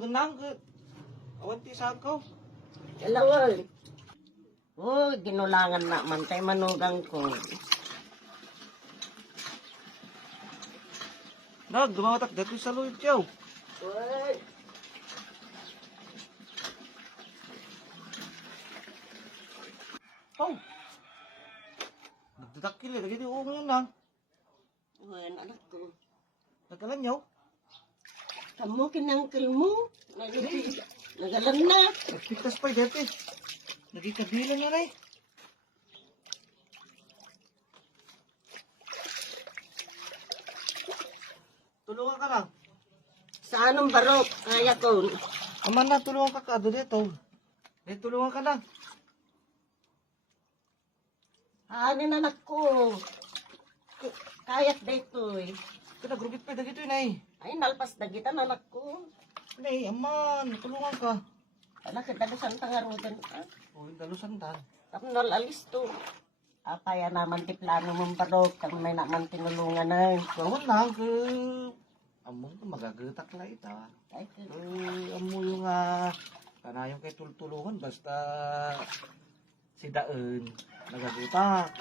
Nagkaroon lang ka. Awan ti sa ako. Dalawal. Oh, ginulangan na man kay manugang ko. Dumawatak dito sa luyot yaw. Uy. Oh. Nagdadakil eh. Lagi di uong yun lang. Uy, anak ko. Nagkalan yaw. Kamu kinangkil mo. Nagalan na. Nagpiktas pa dito eh. Nagikabilan yan eh. Tulungan ka lang. Sa anong barok? Kaya ko. Aman na, tulungan ka kado dito. Tulungan ka lang. Anin anak ko. Kayat dito eh. Kinagrubit pa dito yun eh. Ay, nalpas na kita anak ko. Nay, aman, tulungan ka. Anak, dalusan tangarudan ka. Uy, dalusan tan. Tapos alis to. Apaya naman ti plano mong barok. Kami may naman tinulungan na. Kawan lang, among ko magagatak la ita. Ay, Amo yung, kanayong kay tultulungan, basta si Daen, nagagutak.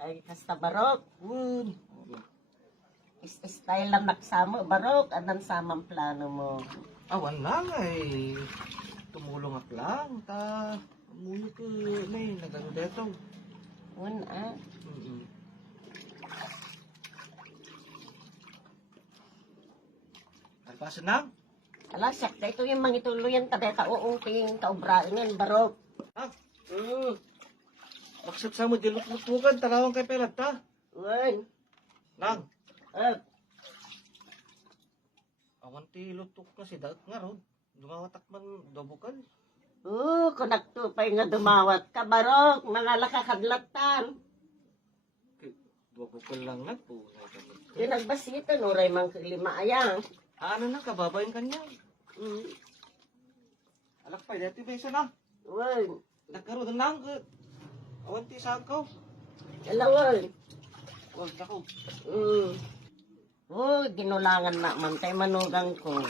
ay kasta barok. Uy, Style lang naksamo. Barok, anong samang plano mo? awan lang ay tumulong ak lang, amuyo ko, nay, nagagudeto. Una. Alpasan lang. Ala, siyak na ito yung mangituloyan kadeta uungting kaubrain yan, barok. Ha? Hmm. Maksap sa mo, dilutlutukan, talawang kay pelat ta. Uy. Lang, awan ti lutuk ka si Daet nga ron. Dumawatak man dobukan. Kunagtupay nga dumawat ka, barok. Mga lakakadlatan. Dobukan lang na po. Yung nagbasita, nuray mang lima ayang. Ano na, kababayan kanya. Alak pa, dati ba isa na? Uy. Nagkaroon lang ka. Awan ti sa ako. Dalawal. Huwag ako. Oh, ginulangan na man kay manugang ko.